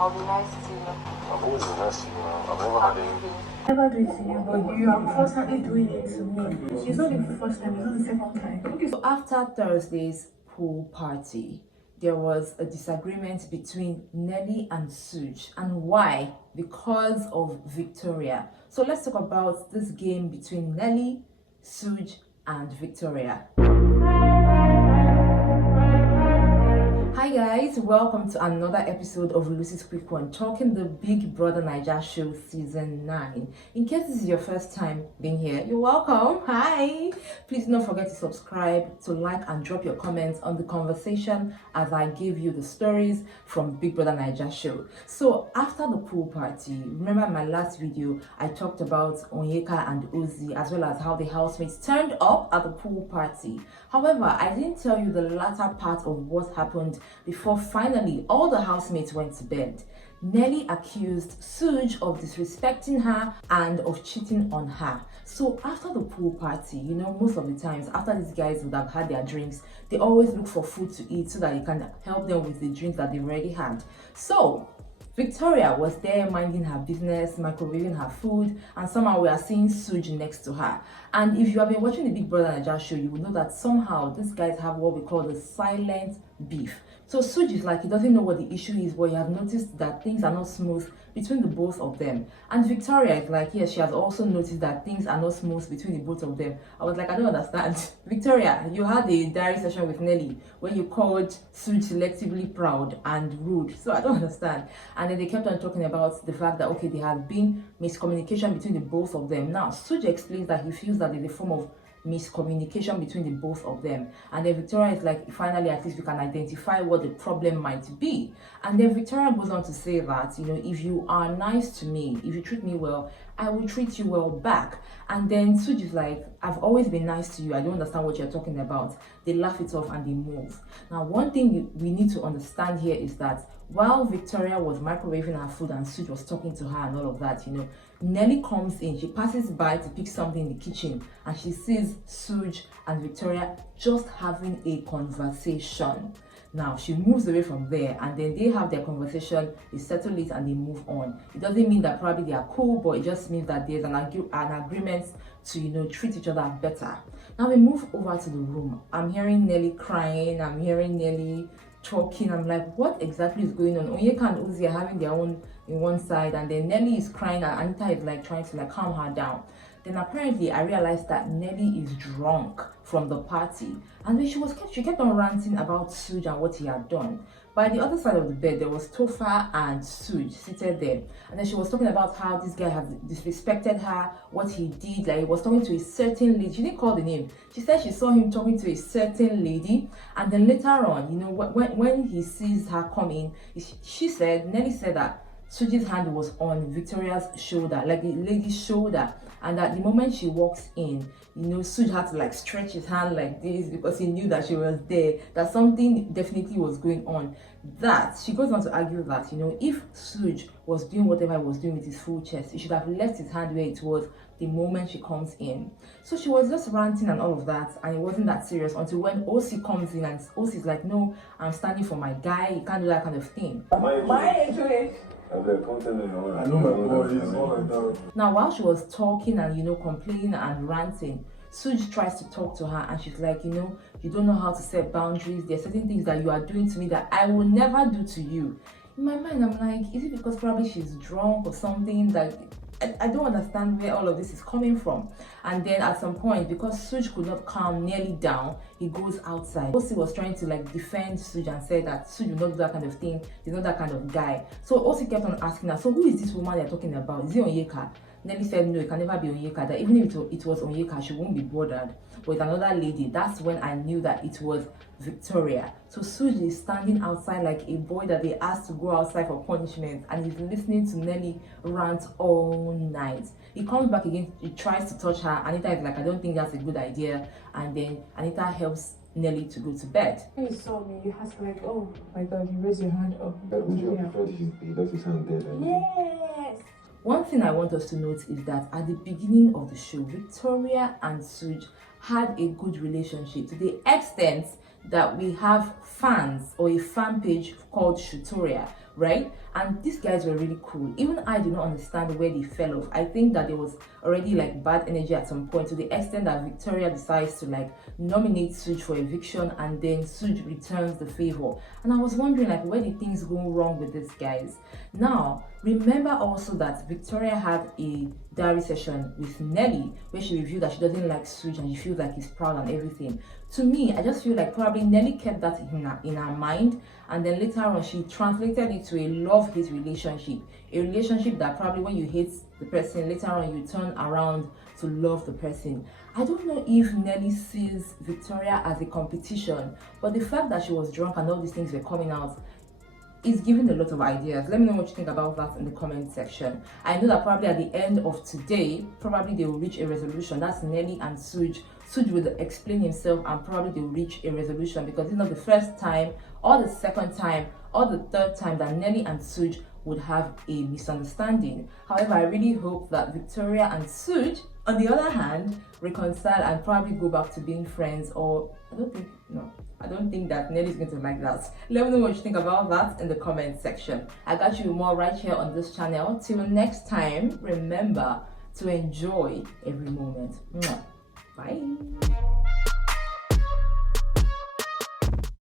I'll be nice to you. I've always been nice to you. I've never had any. Never do it to you, but you are constantly doing it to me. It's not the first time, it's not the second time. Okay, so after Thursday's pool party, there was a disagreement between Nelly and Sooj. And why? Because of Victoria. So let's talk about this game between Nelly, Sooj, and Victoria. Hi guys, welcome to another episode of Lucy's Quick One, talking the Big Brother Naija show season 9. In case this is your first time being here, you're welcome. Hi. Please don't forget to subscribe, to like and drop your comments on the conversation as I give you the stories from Big Brother Naija show. So after the pool party, remember in my last video I talked about Onyeka and Ozzy as well as how the housemates turned up at the pool party. However, I didn't tell you the latter part of what happened before finally all the housemates went to bed. Nelly accused Sooj of disrespecting her and of cheating on her. So after the pool party, you know, most of the times after these guys would have had their drinks, they always look for food to eat so that they can help them with the drinks that they've already had. So Victoria was there minding her business, microwaving her food, and somehow we are seeing Sooj next to her. And if you have been watching the Big Brother Naija show, you will know that somehow these guys have what we call the silent beef. So Sooj is like, he doesn't know what the issue is, but he has noticed that things are not smooth between the both of them. And Victoria is like, yes, she has also noticed that things are not smooth between the both of them. I was like, I don't understand. Victoria, you had a diary session with Nelly when you called Sooj selectively proud and rude. So I don't understand. And then they kept on talking about the fact that, okay, there has been miscommunication between the both of them. Now, Sooj explains that he feels that there's a form of miscommunication between the both of them, and then Victoria is like, finally at least we can identify what the problem might be. And then Victoria goes on to say that, you know, if you are nice to me, if you treat me well, I will treat you well back. And then Sooj is like, I've always been nice to you, I don't understand what you're talking about. They laugh it off and they move. Now, one thing we need to understand here is that while Victoria was microwaving her food and Sooj was talking to her and all of that, you know, Nelly comes in, she passes by to pick something in the kitchen, and she sees Sooj and Victoria just having a conversation. Now, she moves away from there, and then they have their conversation, they settle it, and they move on. It doesn't mean that probably they are cool, but it just means that there's an agreement to, you know, treat each other better. Now, we move over to the room. I'm hearing Nelly crying, I'm hearing Nelly talking. I'm like, what exactly is going on? Onyeka and Ozzy are having their own in one side, and then Nelly is crying, and Anita is like trying to like calm her down. Then apparently I realized that Nelly is drunk from the party, and then she kept on ranting about Sooj and what he had done. By the other side of the bed, there was Topher and Sooj seated there, and then she was talking about how this guy had disrespected her, what he did, like he was talking to a certain lady. She didn't call the name. She said she saw him talking to a certain lady, and then later on, you know, when he sees her come in, Nelly said that Sooj's hand was on Victoria's shoulder, like the lady's shoulder, and at the moment she walks in, you know, Sooj had to like stretch his hand like this because he knew that she was there, that something definitely was going on. That she goes on to argue that, you know, if Sooj was doing whatever he was doing with his full chest, he should have left his hand where it was the moment she comes in. So she was just ranting and all of that, and it wasn't that serious until when OC comes in, and OC's like, no, I'm standing for my guy, you can't do that kind of thing. My age. I know my boy is all like that. Now, while she was talking and, you know, complaining and ranting, Sooj tries to talk to her, and she's like, you know, you don't know how to set boundaries. There are certain things that you are doing to me that I will never do to you. In my mind, I'm like, is it because probably she's drunk or something? That I don't understand where all of this is coming from. And then at some point, because Sooj could not calm Nelly down, he goes outside. Osi was trying to like defend Sooj and said that Sooj will not do that kind of thing. He's not that kind of guy. So Osi kept on asking her, so who is this woman they're talking about? Is it Onyeka? Nelly said, no, it can never be Onyeka. That even if it was Onyeka, she won't be bothered. With another lady, that's when I knew that it was Victoria. So Sooj is standing outside like a boy that they asked to go outside for punishment, and he's listening to Nelly rant all night. He comes back again, he tries to touch her. Anita is like, I don't think that's a good idea. And then Anita helps Nelly to go to bed. When you saw me, you had like, oh my god, you raised your hand up. Would you have preferred he left his hand there? Yes! One thing I want us to note is that at the beginning of the show, Victoria and Sooj had a good relationship to the extent that we have fans or a fan page called Shutoria, right? And these guys were really cool. Even I do not understand where they fell off. I think that there was already like bad energy at some point, to the extent that Victoria decides to like nominate Sooj for eviction, and then Sooj returns the favor. And I was wondering, like, where did things go wrong with these guys? Now, remember also that Victoria had a diary session with Nelly where she revealed that she doesn't like Sooj and she feels like he's proud and everything. To me, I just feel like probably Nelly kept that in her mind, and then later on she translated it to a love-hate relationship. A relationship that probably when you hate the person, later on you turn around to love the person. I don't know if Nelly sees Victoria as a competition, but the fact that she was drunk and all these things were coming out is giving a lot of ideas. Let me know what you think about that in the comment section. I know that probably at the end of today, probably they will reach a resolution. That's Nelly and Sooj. Sooj will explain himself and probably they will reach a resolution, because it's not the first time or the second time or the third time that Nelly and Sooj would have a misunderstanding. However, I really hope that Victoria and Sooj, on the other hand, reconcile and probably go back to being friends. Or I don't think that Nelly is going to like that. Let me know what you think about that in the comment section. I got you more right here on this channel. Till next time, remember to enjoy every moment. Bye.